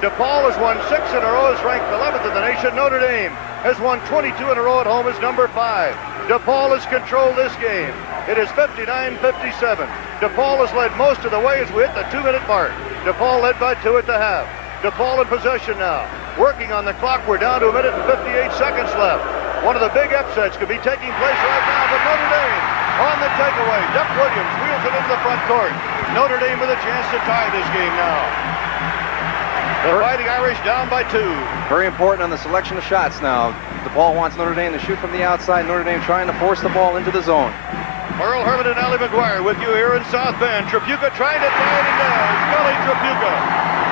DePaul has won 6 in a row, is ranked 11th in the nation. Notre Dame has won 22 in a row at home, is number 5. DePaul has controlled this game. It is 59-57. DePaul has led most of the way as we hit the 2-minute mark. DePaul led by 2 at the half. DePaul in possession now. Working on the clock, we're down to 1 minute and 58 seconds left. One of the big upsets could be taking place right now, but Notre Dame on the takeaway. Duck Williams wheels it into the front court. Notre Dame with a chance to tie this game now. The Fighting Irish down by 2. Very important on the selection of shots now. DePaul wants Notre Dame to shoot from the outside. Notre Dame trying to force the ball into the zone. Earl Herman and Allie McGuire with you here in South Bend. Trapuka trying to tie it, and does. Gully Trapuka.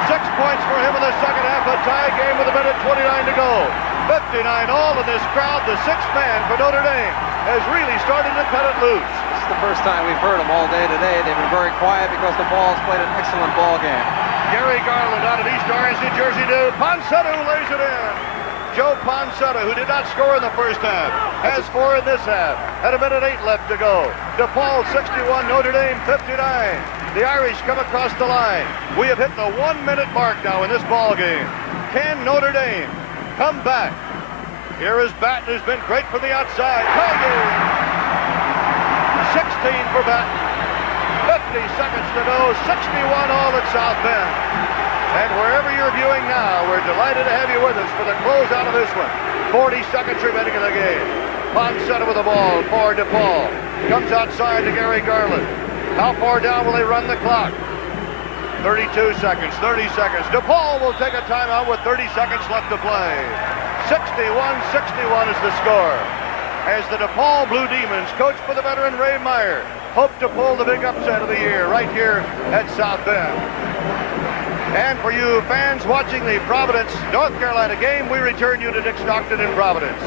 6 points for him in the second half. A tie game with 1:29 to go. 59 all in this crowd. The sixth man for Notre Dame has really started to cut it loose. This is the first time we've heard them all day today. They've been very quiet because the Ball's played an excellent ball game. Gary Garland out of East Orange, New Jersey to Poncetta, who lays it in. Joe Poncetta, who did not score in the first half, has 4 in this half. At 1:08 left to go. DePaul 61, Notre Dame 59. The Irish come across the line. We have hit the 1-minute mark now in this ball game. Can Notre Dame come back? Here is Batten, who's been great from the outside. Tiger! 16 for Batten. 50 seconds to go. 61 all at South Bend. And wherever you're viewing now, we're delighted to have you with us for the closeout of this one. 40 seconds remaining in the game. Poncetta with the ball for DePaul. Comes outside to Gary Garland. How far down will they run the clock? 32 seconds, 30 seconds. DePaul will take a timeout with 30 seconds left to play. 61-61 is the score. As the DePaul Blue Demons, coached by the veteran Ray Meyer, hope to pull the big upset of the year right here at South Bend. And for you fans watching the Providence, North Carolina game, we return you to Dick Stockton in Providence.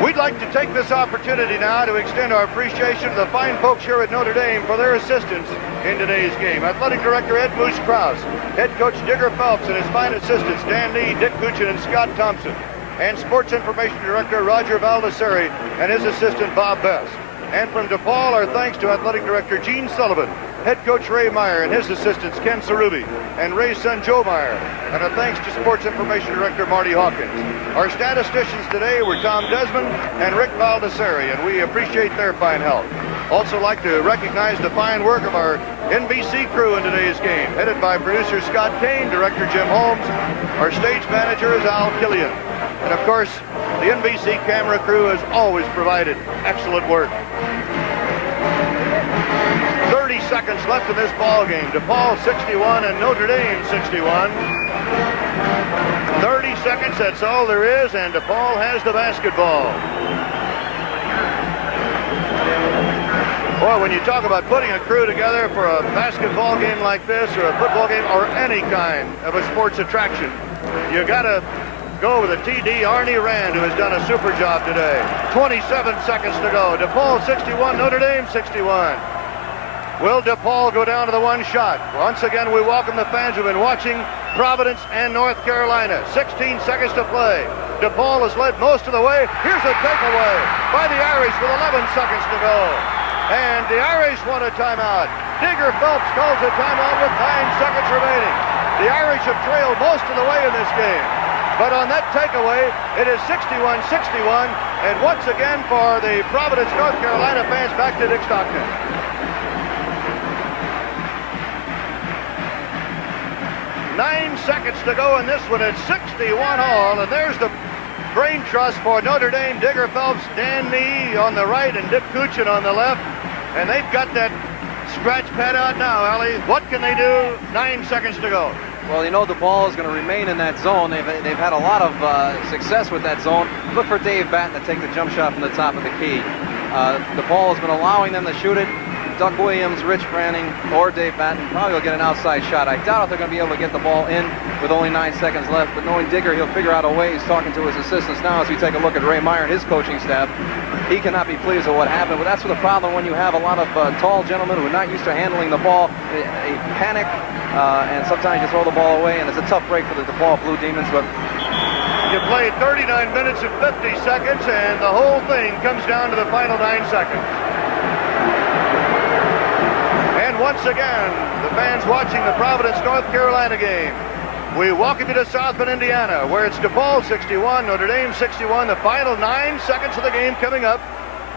We'd like to take this opportunity now to extend our appreciation to the fine folks here at Notre Dame for their assistance in today's game. Athletic Director Ed Moose Krause, Head Coach Digger Phelps and his fine assistants Dan Nee, Dick Kuchin, and Scott Thompson, and Sports Information Director Roger Baldessari and his assistant Bob Best. And from DePaul, our thanks to Athletic Director Gene Sullivan, Head Coach Ray Meyer and his assistants Ken Cerubi and Ray's son Joe Meyer, and a thanks to Sports Information Director Marty Hawkins. Our statisticians today were Tom Desmond and Rick Baldessari, and we appreciate their fine help. Also like to recognize the fine work of our NBC crew in today's game, headed by producer Scott Kane, director Jim Holmes. Our stage manager is Al Killian. And of course, the NBC camera crew has always provided excellent work. 30 seconds left in this ball game. DePaul 61 and Notre Dame 61. 30 seconds, that's all there is, and DePaul has the basketball. Boy, when you talk about putting a crew together for a basketball game like this, or a football game, or any kind of a sports attraction, you gotta go with a TD Arnie Rand, who has done a super job today. 27 seconds to go. DePaul 61, Notre Dame 61. Will DePaul go down to the one shot? Once again, we welcome the fans who've been watching Providence and North Carolina. 16 seconds to play. DePaul has led most of the way. Here's a takeaway by the Irish with 11 seconds to go. And the Irish want a timeout. Digger Phelps calls a timeout with 9 seconds remaining. The Irish have trailed most of the way in this game. But on that takeaway, it is 61-61. And once again, for the Providence, North Carolina fans, back to Dick Stockton. 9 seconds to go in this one. It's 61 all, and there's the brain trust for Notre Dame. Digger Phelps, Dan Nee on the right, and Dick Kuchin on the left. And they've got that scratch pad out now, Allie. What can they do? 9 seconds to go. Well, you know DePaul is going to remain in that zone. They've had a lot of success with that zone. Look for Dave Batten to take the jump shot from the top of the key. DePaul has been allowing them to shoot it. Duck Williams, Rich Branning, or Dave Batten probably will get an outside shot. I doubt if they're going to be able to get the ball in with only 9 seconds left, but knowing Digger, he'll figure out a way. He's talking to his assistants now as we take a look at Ray Meyer and his coaching staff. He cannot be pleased with what happened, but that's the problem when you have a lot of tall gentlemen who are not used to handling the ball. They panic, and sometimes you throw the ball away, and it's a tough break for the DePaul Blue Demons, but you played 39 minutes and 50 seconds, and the whole thing comes down to the final 9 seconds. once again, the fans watching the Providence, North Carolina game, we welcome you to South Bend, Indiana, where it's DePaul 61, Notre Dame 61. The final 9 seconds of the game coming up.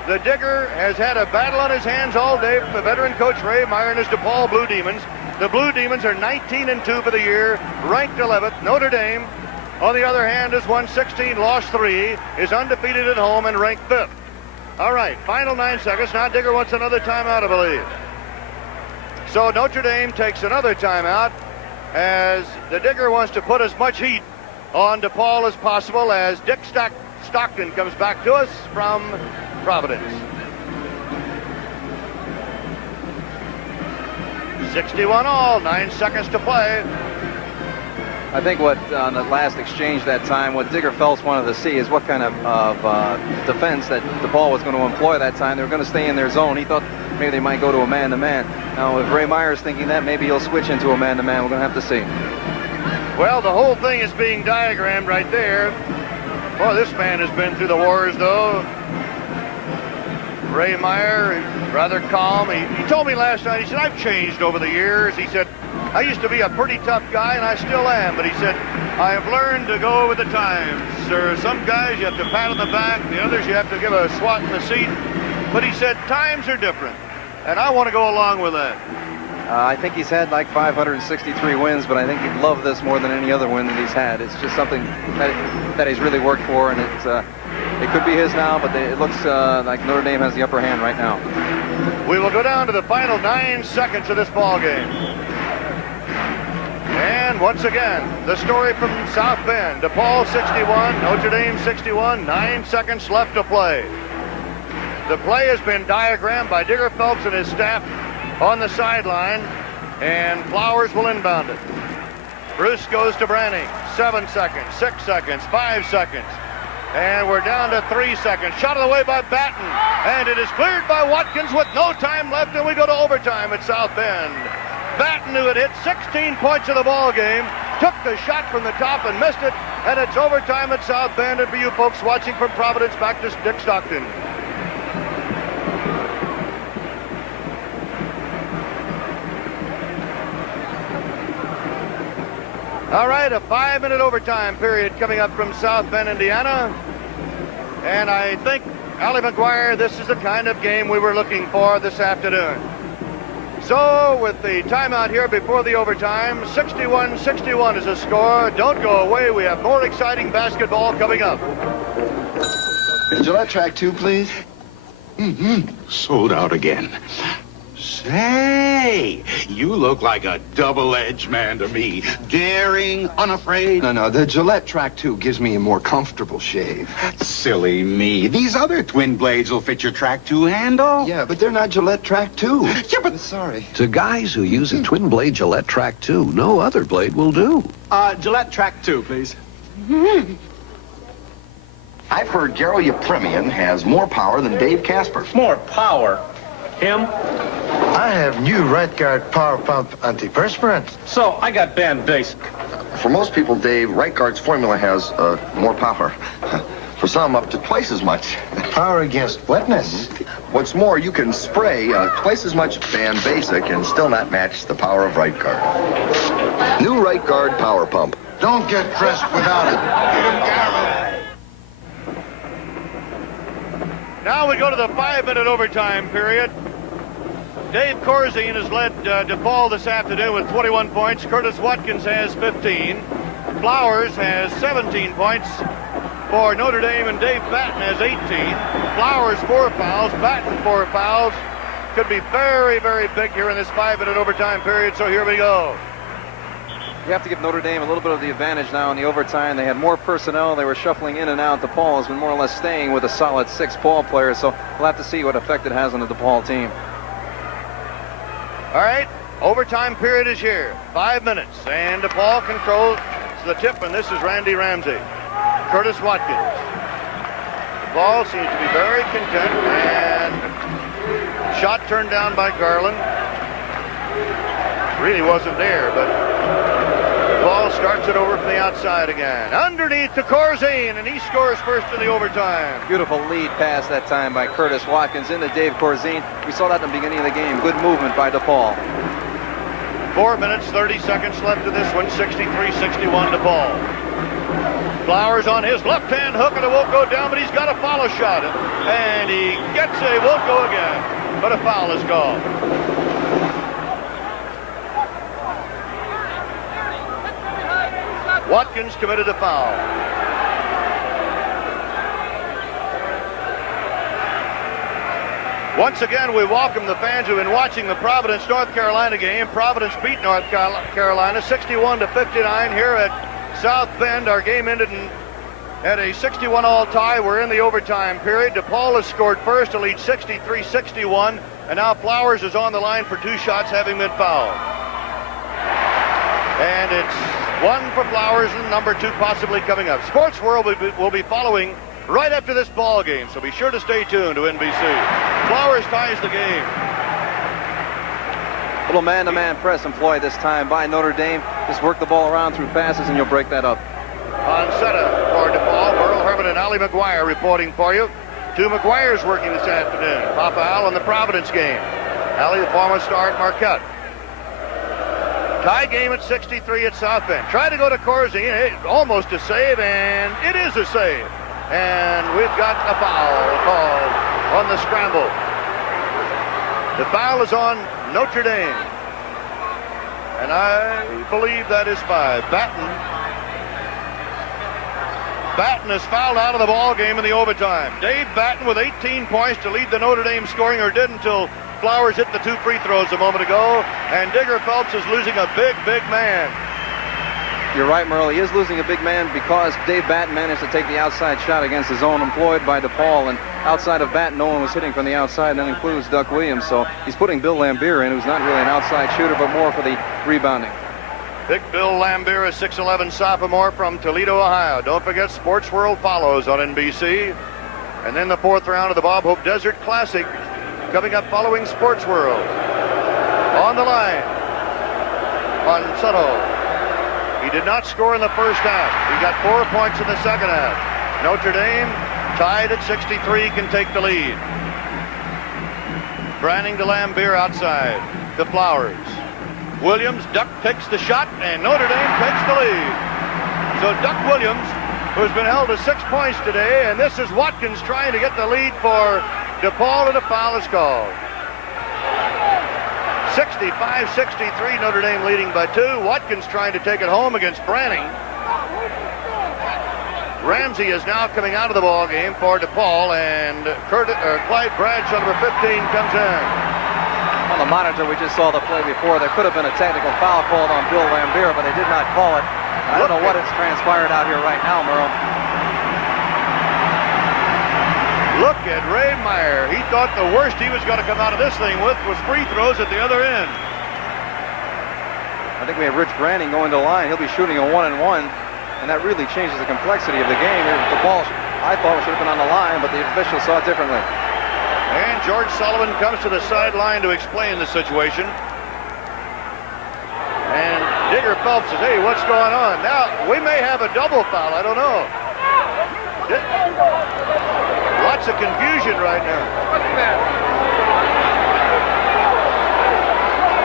The Digger has had a battle on his hands all day from the veteran coach Ray Meyer and his DePaul Blue Demons. The Blue Demons are 19-2 for the year, ranked 11th. Notre Dame, on the other hand, has won 16, lost 3, is undefeated at home and ranked 5th. All right, final 9 seconds. Now Digger wants another timeout, I believe. So Notre Dame takes another timeout as the Digger wants to put as much heat on DePaul as possible as Dick Stockton comes back to us from Providence. 61 all, 9 seconds to play. I think what on the last exchange that time, what Digger Phelps wanted to see is what kind of defense that DePaul was going to employ that time. They were going to stay in their zone. He thought maybe they might go to a man-to-man. Now, if Ray Meyer's thinking that, maybe he'll switch into a man-to-man. We're going to have to see. Well, the whole thing is being diagrammed right there. Boy, this man has been through the wars, though. Ray Meyer, rather calm. He told me last night, he said, I've changed over the years. He said, I used to be a pretty tough guy, and I still am. But he said, I have learned to go with the times. There are some guys you have to pat on the back. The others you have to give a swat in the seat. But he said, times are different. And I want to go along with that. I think he's had like 563 wins, but I think he'd love this more than any other win that he's had. It's just something that he's really worked for, and it could be his now, but it looks like Notre Dame has the upper hand right now. We will go down to the final 9 seconds of this ball game. And once again, the story from South Bend. DePaul 61, Notre Dame 61, 9 seconds left to play. The play has been diagrammed by Digger Phelps and his staff on the sideline, and Flowers will inbound it. Bruce goes to Branning. 7 seconds, 6 seconds, 5 seconds. And we're down to 3 seconds. Shot of the way by Batten. And it is cleared by Watkins with no time left, and we go to overtime at South Bend. Batten, who had hit 16 points in the ball game, took the shot from the top and missed it, and it's overtime at South Bend. And for you folks watching from Providence, back to Dick Stockton. All right, a 5-minute overtime period coming up from South Bend, Indiana. And I think, Allie McGuire, this is the kind of game we were looking for this afternoon. So, with the timeout here before the overtime, 61-61 is the score. Don't go away. We have more exciting basketball coming up. Gillette track 2, please. Sold out again. Say, you look like a double-edged man to me. Daring, unafraid. No, the Gillette track 2 gives me a more comfortable shave. Silly me. These other twin blades will fit your track 2 handle. Yeah, but they're not Gillette track 2. Yeah, but... Sorry. To guys who use a twin blade Gillette Track 2, no other blade will do. Gillette track 2, please. I've heard Garo Yepremian has more power than Dave Casper. More power. Him? I have new right guard power pump antiperspirant. So I got banned basic. For most people, Dave, right guard's formula has more power. For some, up to twice as much. Power against wetness. What's more, you can spray twice as much Ban Basic and still not match the power of right guard. New right guard power pump. Don't get dressed without it. Now we go to the 5-minute overtime period. Dave Corzine has led DePaul this afternoon with 21 points. Curtis Watkins has 15. Flowers has 17 points for Notre Dame, and Dave Batten has 18. Flowers 4 fouls, Batten 4 fouls. Could be very, very big here in this 5-minute overtime period, so here we go. You have to give Notre Dame a little bit of the advantage now in the overtime. They had more personnel. They were shuffling in and out. DePaul has been more or less staying with a solid 6 ball players, so we'll have to see what effect it has on the DePaul team. All right, overtime period is here. 5 minutes, and DePaul controls the tip, and this is Randy Ramsey. Curtis Watkins. DePaul seems to be very content, and shot turned down by Garland. Really wasn't there, but DePaul starts it over from the outside again. Underneath to Corzine, and he scores first in the overtime. Beautiful lead pass that time by Curtis Watkins into Dave Corzine. We saw that in the beginning of the game. Good movement by DePaul. 4 minutes, 30 seconds left of this one. 63-61 DePaul. Flowers on his left-hand hook, and it won't go down, but he's got a follow shot. And he gets it. It won't go again, but a foul is called. Watkins committed a foul. Once again, we welcome the fans who've been watching the Providence, North Carolina game. Providence beat North Carolina 61-59 here at South Bend. Our game ended at a 61-all tie. We're in the overtime period. DePaul has scored first to lead 63-61, and now Flowers is on the line for 2 shots, having been fouled. And it's 1 for Flowers and number 2 possibly coming up. Sports World will be following right after this ball game, so be sure to stay tuned to NBC. Flowers ties the game. Little man-to-man press employed this time by Notre Dame. Just work the ball around through passes and you'll break that up. On setup for DePaul, Merle Herman and Ali McGuire reporting for you. 2 McGuires working this afternoon. Papa Al in the Providence game. Ali, the former star at Marquette. Tie game at 63 at South Bend. Try to go to Corzine. Almost a save, and it is a save. And we've got a foul called on the scramble. The foul is on Notre Dame. And I believe that is 5. Batten is fouled out of the ball game in the overtime. Dave Batten with 18 points to lead the Notre Dame scoring, or did until Flowers hit the 2 free throws a moment ago. And Digger Phelps is losing a big man. You're right, Merle. He is losing a big man because Dave Batten managed to take the outside shot against the zone employed by DePaul. And outside of Batten, no one was hitting from the outside, and that includes Duck Williams. So he's putting Bill Lambier in, who's not really an outside shooter, but more for the rebounding. Big Bill Lambier, a 6'11 sophomore from Toledo, Ohio. Don't forget, Sports World follows on NBC. And then the 4th round of the Bob Hope Desert Classic coming up following Sports World. On the line, Ponsotto. He did not score in the first half. He got 4 points in the second half. Notre Dame, tied at 63, can take the lead. Branning to Lambier outside. To Flowers. Williams, Duck takes the shot, and Notre Dame takes the lead. So Duck Williams, who's been held to 6 points today, and this is Watkins trying to get the lead for DePaul, and a foul is called. 65-63, Notre Dame leading by 2. Watkins trying to take it home against Branning. Ramsey is now coming out of the ball game for DePaul, and Clyde Bradshaw, number 15, comes in. On the monitor, we just saw the play before. There could have been a technical foul called on Bill Lambier, but they did not call it. I don't know what has transpired out here right now, Merle. Look at Ray Meyer. He thought the worst he was going to come out of this thing with was free throws at the other end. I think we have Rich Branning going to the line. He'll be shooting a 1-and-1, and that really changes the complexity of the game. The ball, I thought, should have been on the line, but the officials saw it differently. And George Sullivan comes to the sideline to explain the situation. And Digger Phelps says, hey, what's going on? Now, we may have a double foul. I don't know. Lots of confusion right now.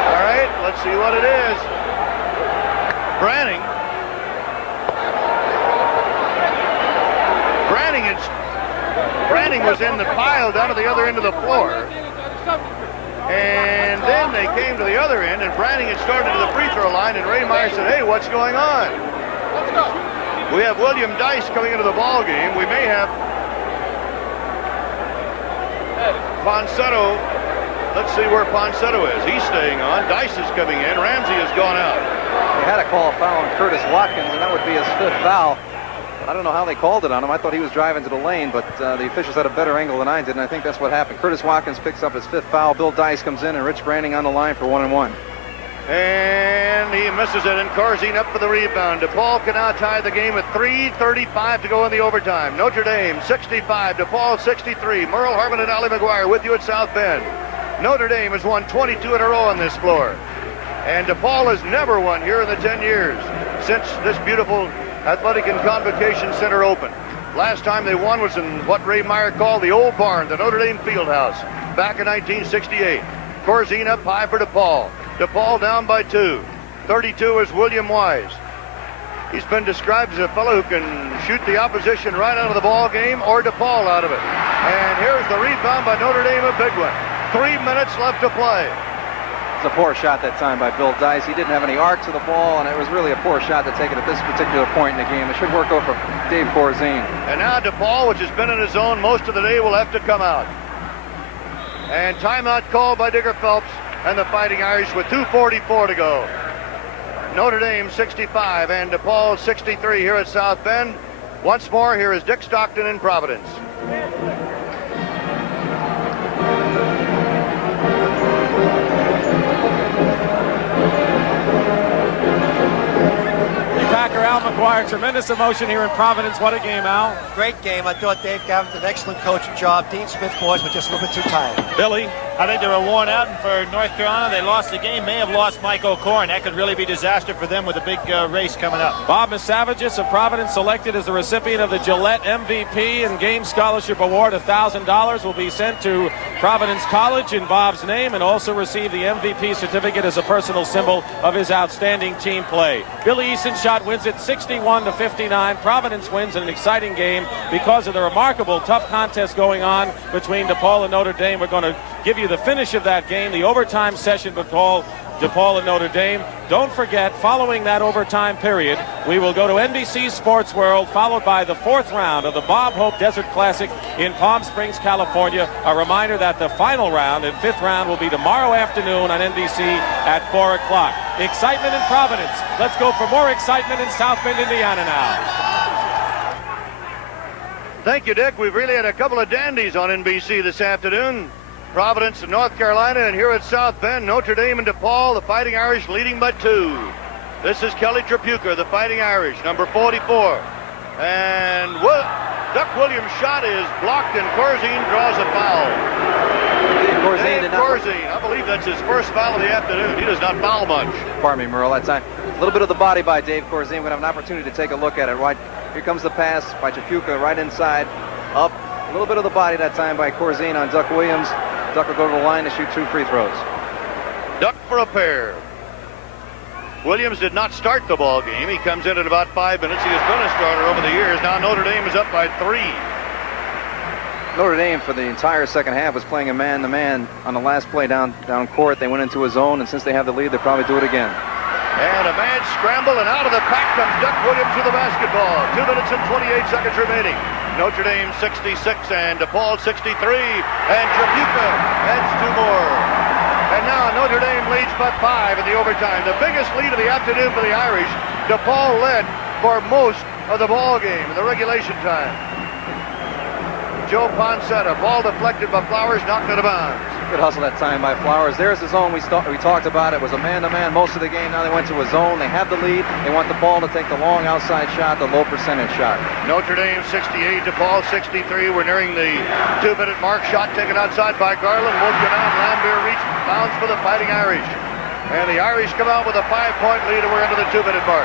All right, let's see what it is. Branning was in the pile down to the other end of the floor. And then they came to the other end, and Branning had started to the free throw line, and Ray Meyer said, hey, what's going on? We have William Dice coming into the ball game. We may have Ponsotto. Let's see where Ponsotto is. He's staying on. Dice is coming in. Ramsey has gone out. They had a call foul on Curtis Watkins, and that would be his 5th foul. I don't know how they called it on him. I thought he was driving to the lane, but the officials had a better angle than I did, and I think that's what happened. Curtis Watkins picks up his 5th foul. Bill Dice comes in, and Rich Branning on the line for 1-and-1. And he misses it, and Corzine up for the rebound. DePaul can now tie the game with 3:35 to go in the overtime. Notre Dame 65, DePaul 63. Merle Harmon and Ali McGuire with you at South Bend. Notre Dame has won 22 in a row on this floor. And DePaul has never won here in the 10 years. since this beautiful Athletic and Convocation Center opened. Last time they won was in what Ray Meyer called the old barn, the Notre Dame Fieldhouse, back in 1968. Corzine up high for DePaul. DePaul down by 2. 32 is William Wise. He's been described as a fellow who can shoot the opposition right out of the ball game or DePaul out of it. And here's the rebound by Notre Dame, a big one. 3 minutes left to play. It's a poor shot that time by Bill Dice. He didn't have any arc to the ball, and it was really a poor shot to take it at this particular point in the game. It should work over for Dave Corzine. And now DePaul, which has been in his zone most of the day, will have to come out. And timeout called by Digger Phelps and the Fighting Irish with 2:44 to go. Notre Dame 65 and DePaul 63 here at South Bend. Once more, here is Dick Stockton in Providence. Al McGuire, tremendous emotion here in Providence. What a game, Al. Great game. I thought Dave Gavin's an excellent coaching job. Dean Smith boys were just a little bit too tired. Billy? I think they were worn out, and for North Carolina, they lost the game. May have lost Mike O'Corn. That could really be disaster for them with a big race coming up. Bob Misavagis of Providence selected as the recipient of the Gillette MVP and Game Scholarship Award. $1,000 will be sent to Providence College in Bob's name, and also receive the MVP certificate as a personal symbol of his outstanding team play. Billy Easonshot wins it 61-59. Providence wins in an exciting game because of the remarkable tough contest going on between DePaul and Notre Dame. We're going to give you the finish of that game, the overtime session between DePaul and Notre Dame. Don't forget, following that overtime period, we will go to NBC Sports World, followed by the 4th round of the Bob Hope Desert Classic in Palm Springs, California. A reminder that the final round and 5th round will be tomorrow afternoon on NBC at 4 o'clock. Excitement in Providence. Let's go for more excitement in South Bend, Indiana now. Thank you, Dick. We've really had a couple of dandies on NBC this afternoon. Providence and North Carolina, and here at South Bend, Notre Dame and DePaul, the Fighting Irish leading by 2. This is Kelly Tripucka, the Fighting Irish, number 44. And Duck Williams' shot is blocked, and Corzine draws a foul. Dave Corzine, I believe that's his first foul of the afternoon. He does not foul much. Pardon me, Merle, that time. A little bit of the body by Dave Corzine. We're going to have an opportunity to take a look at it. Right here comes the pass by Tripucka, right inside, up. A little bit of the body that time by Corzine on Duck Williams. Duck will go to the line to shoot 2 free throws. Duck for a pair. Williams did not start the ball game. He comes in at about 5 minutes. He has been a starter over the years. Now Notre Dame is up by 3. Notre Dame for the entire second half was playing a man-to-man on the last play down court. They went into a zone, and since they have the lead, they'll probably do it again. And a mad scramble, and out of the pack comes Duck Williams with the basketball. 2 minutes and 28 seconds remaining. Notre Dame 66 and DePaul 63, and Tripucka adds 2 more. And now Notre Dame leads by 5 in the overtime. The biggest lead of the afternoon for the Irish. DePaul led for most of the ball game in the regulation time. Joe Poncetta, ball deflected by Flowers, knocked out of bounds. Good hustle that time by Flowers. There's the zone we talked about. It was a man-to-man most of the game. Now they went to a zone. They have the lead. They want the ball to take the long outside shot, the low percentage shot. Notre Dame 68, DePaul 63. We're nearing the 2-minute mark. Shot taken outside by Garland. Won't get out. Lambert reach bounds for the Fighting Irish. And the Irish come out with a 5-point lead, and we're into the 2-minute mark.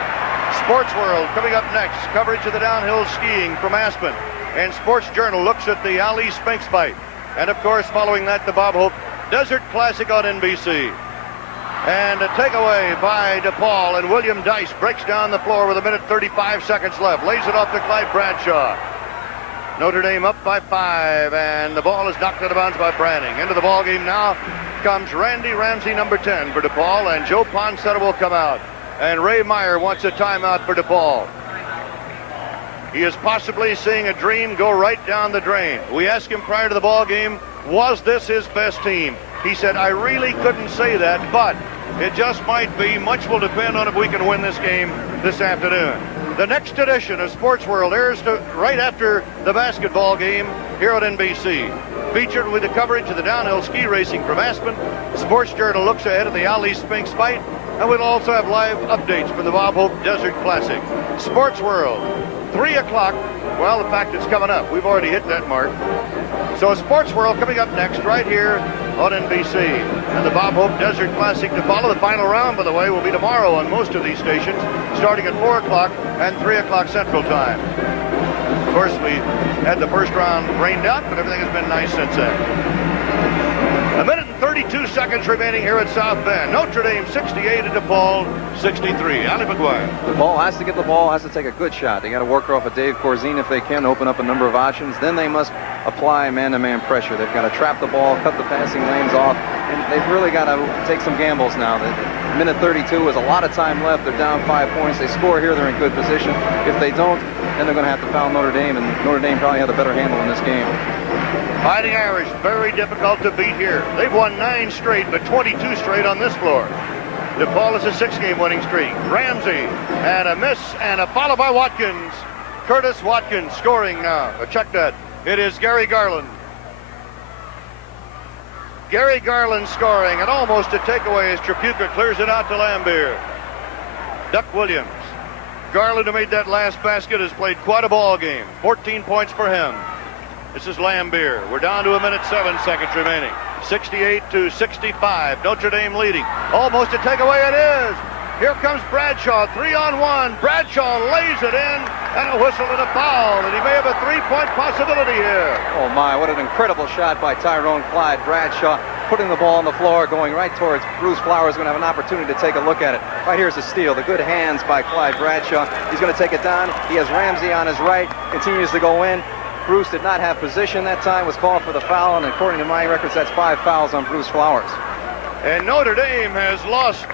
Sports World coming up next. Coverage of the downhill skiing from Aspen. And Sports Journal looks at the Ali Spinks fight. And of course, following that, the Bob Hope Desert Classic on NBC. And a takeaway by DePaul, and William Dice breaks down the floor with 1:35 seconds left. Lays it off to Clyde Bradshaw. Notre Dame up by 5, and the ball is knocked out of bounds by Branning. Into the ball game now comes Randy Ramsey, number 10 for DePaul, and Joe Poncetta will come out. And Ray Meyer wants a timeout for DePaul. He is possibly seeing a dream go right down the drain. We asked him prior to the ball game, was this his best team? He said, I really couldn't say that, but it just might be. Much will depend on if we can win this game this afternoon. The next edition of Sports World airs right after the basketball game here at NBC. Featured with the coverage of the downhill ski racing from Aspen. Sports Journal looks ahead of the Ali Spinks fight, and we'll also have live updates from the Bob Hope Desert Classic. Sports World, 3 o'clock. Well, the fact it's coming up. We've already hit that mark. So Sports World coming up next right here on NBC. And the Bob Hope Desert Classic to follow. The final round, by the way, will be tomorrow on most of these stations, starting at 4 o'clock and 3 o'clock Central Time. Of course, we had the first round rained out, but everything has been nice since then. A minute and 32 seconds remaining here at South Bend. Notre Dame 68 and DePaul 63. Ali McGuire. DePaul has to get the ball, has to take a good shot. They got to work off of Dave Corzine if they can, open up a number of options. Then they must apply man-to-man pressure. They've got to trap the ball, cut the passing lanes off, and they've really got to take some gambles now. Minute 32 is a lot of time left. They're down 5 points. They score here, they're in good position. If they don't, then they're going to have to foul Notre Dame, and Notre Dame probably had the better handle in this game. Fighting Irish, very difficult to beat here. They've won 9 straight, but 22 straight on this floor. DePaul is a 6-game winning streak. Ramsey, and a miss, and a follow by Watkins. Curtis Watkins scoring now. Check that. It is Gary Garland. Gary Garland scoring, and almost a takeaway as Trapuka clears it out to Lambier. Duck Williams. Garland, who made that last basket, has played quite a ball game. 14 points for him. This is Lambier. We're down to a minute 7 seconds remaining. 68-65. Notre Dame leading. Almost a takeaway. It is. Here comes Bradshaw. 3-on-1. Bradshaw lays it in, and a whistle and a foul. And he may have a 3-point possibility here. Oh my, what an incredible shot by Tyrone Clyde Bradshaw, putting the ball on the floor, going right towards Bruce Flowers. Going to have an opportunity to take a look at it. Right here's the steal. The good hands by Clyde Bradshaw. He's going to take it down. He has Ramsey on his right. Continues to go in. Bruce did not have position that time, was called for the foul, and according to my records, that's 5 fouls on Bruce Flowers. And Notre Dame has lost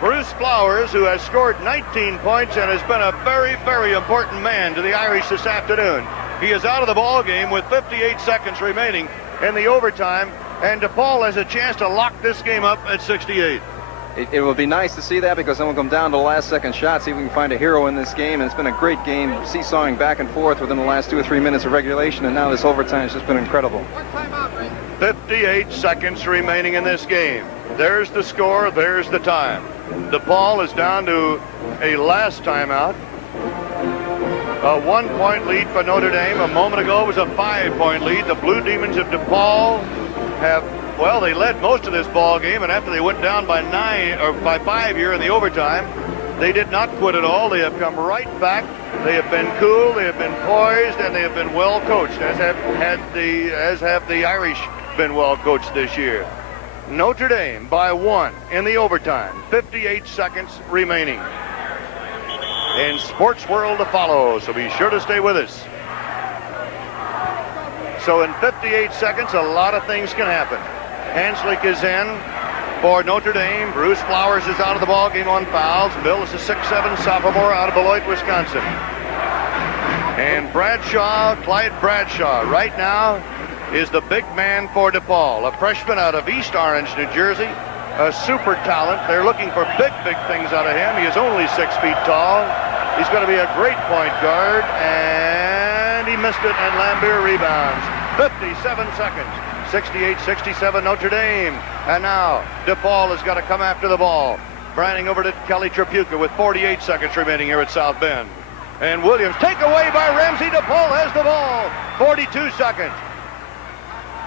Bruce Flowers, who has scored 19 points and has been a very, very important man to the Irish this afternoon. He is out of the ball game with 58 seconds remaining in the overtime, and DePaul has a chance to lock this game up at 68. It will be nice to see that, because then we'll come down to the last second shot, see if we can find a hero in this game. And it's been a great game, seesawing back and forth within the last 2 or 3 minutes of regulation, and now this overtime has just been incredible. 58 seconds remaining in this game. There's the score, there's the time. DePaul is down to a last timeout. A 1-point lead for Notre Dame. A moment ago it was a 5-point lead. The Blue Demons of DePaul have, well, they led most of this ball game, and after they went down by 5 here in the overtime, they did not quit at all. They have come right back. They have been cool, they have been poised, and they have been well coached, as have the Irish been well coached this year. Notre Dame by 1 in the overtime. 58 seconds remaining. In Sports World to follow, so be sure to stay with us. So in 58 seconds, a lot of things can happen. Hanslick is in for Notre Dame. Bruce Flowers is out of the ball game on fouls. Bill is a 6'7" sophomore out of Beloit, Wisconsin. And Bradshaw, Clyde Bradshaw, right now is the big man for DePaul, a freshman out of East Orange, New Jersey, a super talent. They're looking for big, big things out of him. He is only 6 feet tall. He's going to be a great point guard, and he missed it, and Lambier rebounds. 57 seconds. 68-67 Notre Dame. And now DePaul has got to come after the ball. Branding over to Kelly Trapuka with 48 seconds remaining here at South Bend. And Williams, take away by Ramsey. DePaul has the ball. 42 seconds.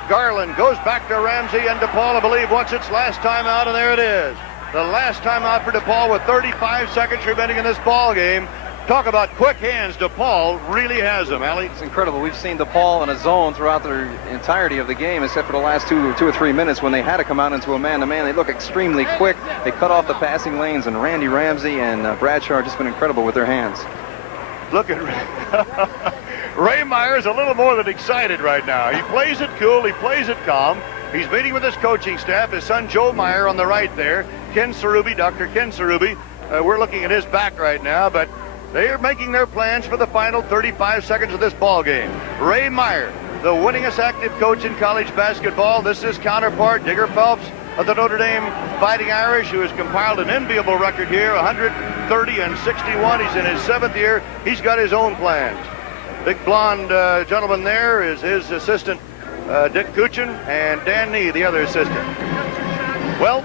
Garland goes back to Ramsey, and DePaul, I believe, wants its last timeout, and there it is. The last timeout for DePaul with 35 seconds remaining in this ball game. Talk about quick hands. DePaul really has them, Allie. It's incredible. We've seen DePaul in a zone throughout the entirety of the game, except for the last two or three minutes when they had to come out into a man-to-man. They look extremely quick. They cut off the passing lanes, and Randy Ramsey and Bradshaw have just been incredible with their hands. Look at Ray Myers, a little more than excited right now. He plays it cool. He plays it calm. He's meeting with his coaching staff. His son Joe Meyer on the right there. Ken Cerubi, Dr. Ken Cerubi. We're looking at his back right now, but they are making their plans for the final 35 seconds of this ball game. Ray Meyer, the winningest active coach in college basketball. This is counterpart Digger Phelps of the Notre Dame Fighting Irish, who has compiled an enviable record here, 130-61. He's in his 7th year. He's got his own plans. Big blonde gentleman there is his assistant, Dick Kuchin, and Dan Nee, the other assistant. Well,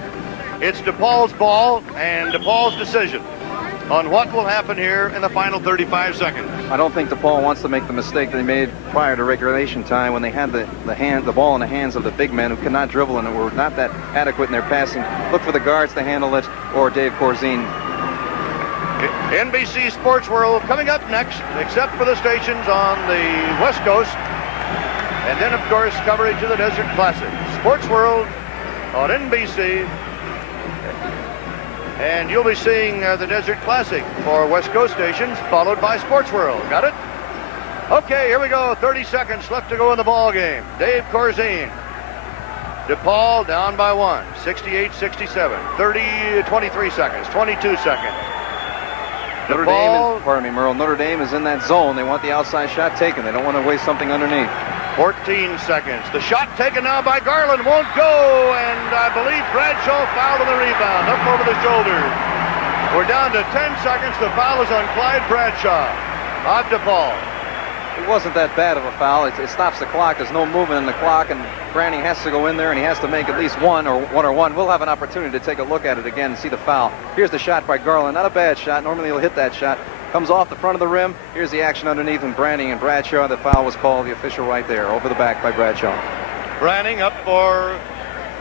it's DePaul's ball and DePaul's decision. on what will happen here in the final 35 seconds. I don't think DePaul wants to make the mistake they made prior to regulation time when they had the ball in the hands of the big men who could not dribble and were not that adequate in their passing. Look for the guards to handle it, or Dave Corzine. NBC Sports World coming up next, except for the stations on the West Coast. And then, of course, coverage of the Desert Classic. Sports World on NBC. And you'll be seeing the Desert Classic for West Coast stations, followed by Sports World. Got it? Okay, here we go. 30 seconds left to go in the ball game. Dave Corzine. DePaul down by 1. 68-67. 23 seconds. 22 seconds. Notre Dame is in that zone. They want the outside shot taken. They don't want to waste something underneath. 14 seconds. The shot taken now by Garland won't go, and I believe Bradshaw fouled on the rebound, up over the shoulder. We're down to 10 seconds. The foul is on Clyde Bradshaw of DePaul. It wasn't that bad of a foul. It stops the clock. There's no movement in the clock, and Branning has to go in there, and he has to make at least one or one. We'll have an opportunity to take a look at it again and see the foul. Here's the shot by Garland. Not a bad shot. Normally he'll hit that shot. Comes off the front of the rim. Here's the action underneath, and Branning and Bradshaw. The foul was called. The official right there, over the back by Bradshaw. Branning up for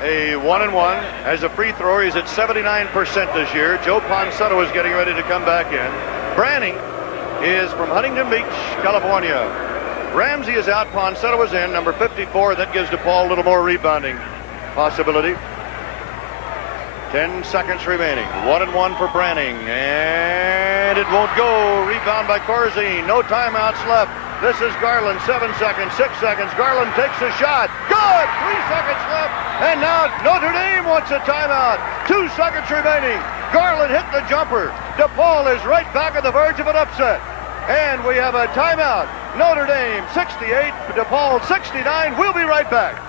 a 1-and-1. As a free thrower, he's at 79% this year. Joe Ponsetto is getting ready to come back in. Branning is from Huntington Beach, California. Ramsey is out. Ponsetto is in, number 54. That gives DePaul a little more rebounding possibility. 10 seconds remaining. 1-and-1 for Branning, and it won't go. Rebound by Corzine. No timeouts left. This is Garland. 7 seconds, 6 seconds. Garland takes a shot. Good. 3 seconds left, and now Notre Dame wants a timeout. 2 seconds remaining. Garland hit the jumper. DePaul is right back on the verge of an upset, and we have a timeout. Notre Dame 68, DePaul 69. We'll be right back.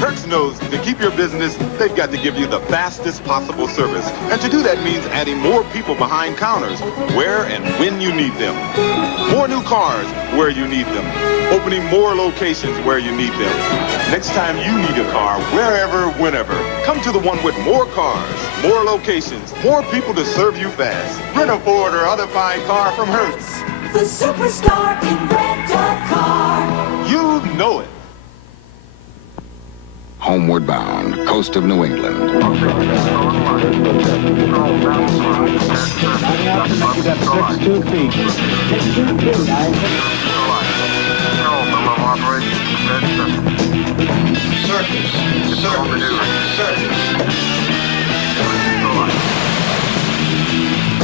Hertz knows to keep your business, they've got to give you the fastest possible service. And to do that means adding more people behind counters, where and when you need them. More new cars where you need them. Opening more locations where you need them. Next time you need a car, wherever, whenever, come to the one with more cars, more locations, more people to serve you fast. Rent a Ford or other fine car from Hertz. The superstar in rent-a-car. You know it. Homeward bound, coast of New England. You got 62 feet.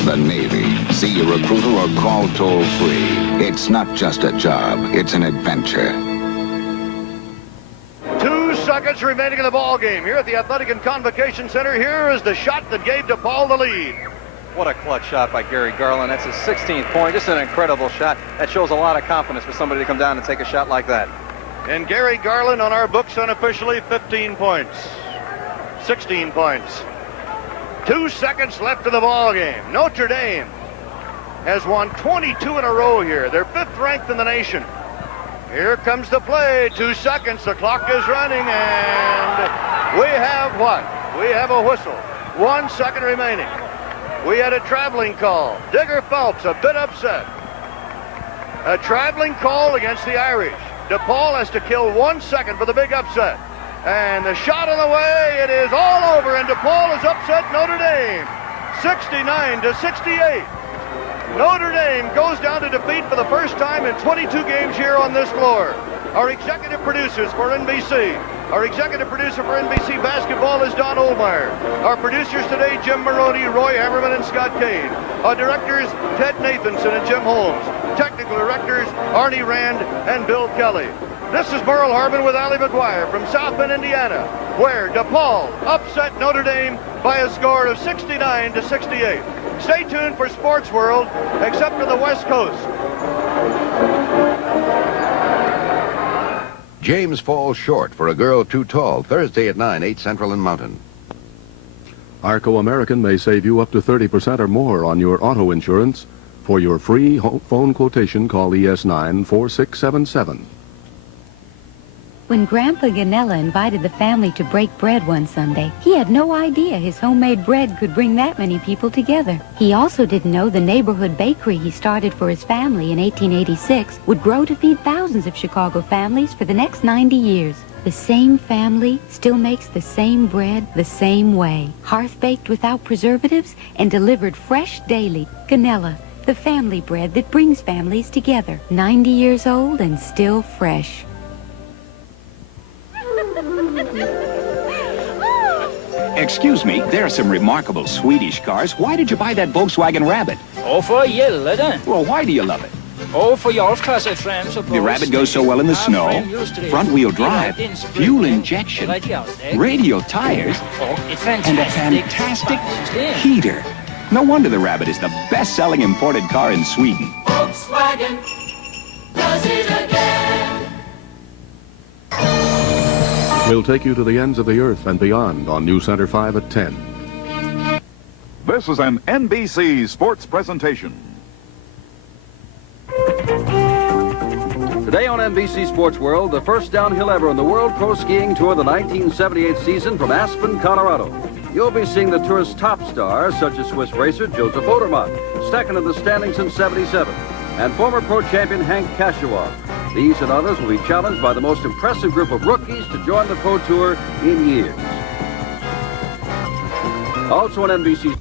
The Navy. See a recruiter or call toll free. It's not just a job, it's an adventure. 2 seconds remaining in the ball game here at the Athletic and Convocation Center. Here is the shot that gave DePaul the lead. What a clutch shot by Gary Garland. That's his 16th point. Just an incredible shot. That shows a lot of confidence for somebody to come down and take a shot like that. And Gary Garland on our books unofficially 15 points. 16 points. 2 seconds left in the ball game. Notre Dame has won 22 in a row here. They're 5th ranked in the nation. Here comes the play. 2 seconds. The clock is running, and we have what? We have a whistle. 1 second remaining. We had a traveling call. Digger Phelps a bit upset. A traveling call against the Irish. DePaul has to kill 1 second for the big upset. And the shot on the way. It is all over, and DePaul has upset Notre Dame. 69-68. Notre Dame goes down to defeat for the first time in 22 games here on this floor. Our executive producers for NBC. Our executive producer for NBC Basketball is Don Oldmeyer. Our producers today, Jim Maroney, Roy Hammerman, and Scott Kane. Our directors, Ted Nathanson and Jim Holmes. Technical directors, Arnie Rand and Bill Kelly. This is Merle Harmon with Allie McGuire from South Bend, Indiana, where DePaul upset Notre Dame by a score of 69-68. Stay tuned for Sports World, except for the West Coast. James falls short for a girl too tall. Thursday at 9, 8 Central and Mountain. Arco American may save you up to 30% or more on your auto insurance. For your free phone quotation, call ES9 4677. When Grandpa Ganella invited the family to break bread one Sunday, he had no idea his homemade bread could bring that many people together. He also didn't know the neighborhood bakery he started for his family in 1886 would grow to feed thousands of Chicago families for the next 90 years. The same family still makes the same bread the same way, hearth-baked without preservatives and delivered fresh daily. Ganella, the family bread that brings families together. 90 years old and still fresh. Excuse me, there are some remarkable Swedish cars. Why did you buy that Volkswagen Rabbit? Oh, for jag gillar den. Well, why do you love it? Oh, för jag klassar främst. The Rabbit goes so well in the snow, front-wheel drive, fuel injection, radio tires, and a fantastic heater. No wonder the Rabbit is the best-selling imported car in Sweden. Volkswagen does it again. We'll take you to the ends of the earth and beyond on News Center 5 at 10. This is an NBC Sports presentation. Today on NBC Sports World, the first downhill ever in the World Pro Skiing Tour, the 1978 season from Aspen, Colorado. You'll be seeing the tour's top stars, such as Swiss racer Joseph Odermatt, second in the standings in '77, and former pro champion Hank Kashawa. These and others will be challenged by the most impressive group of rookies to join the Pro Tour in years. Also on NBC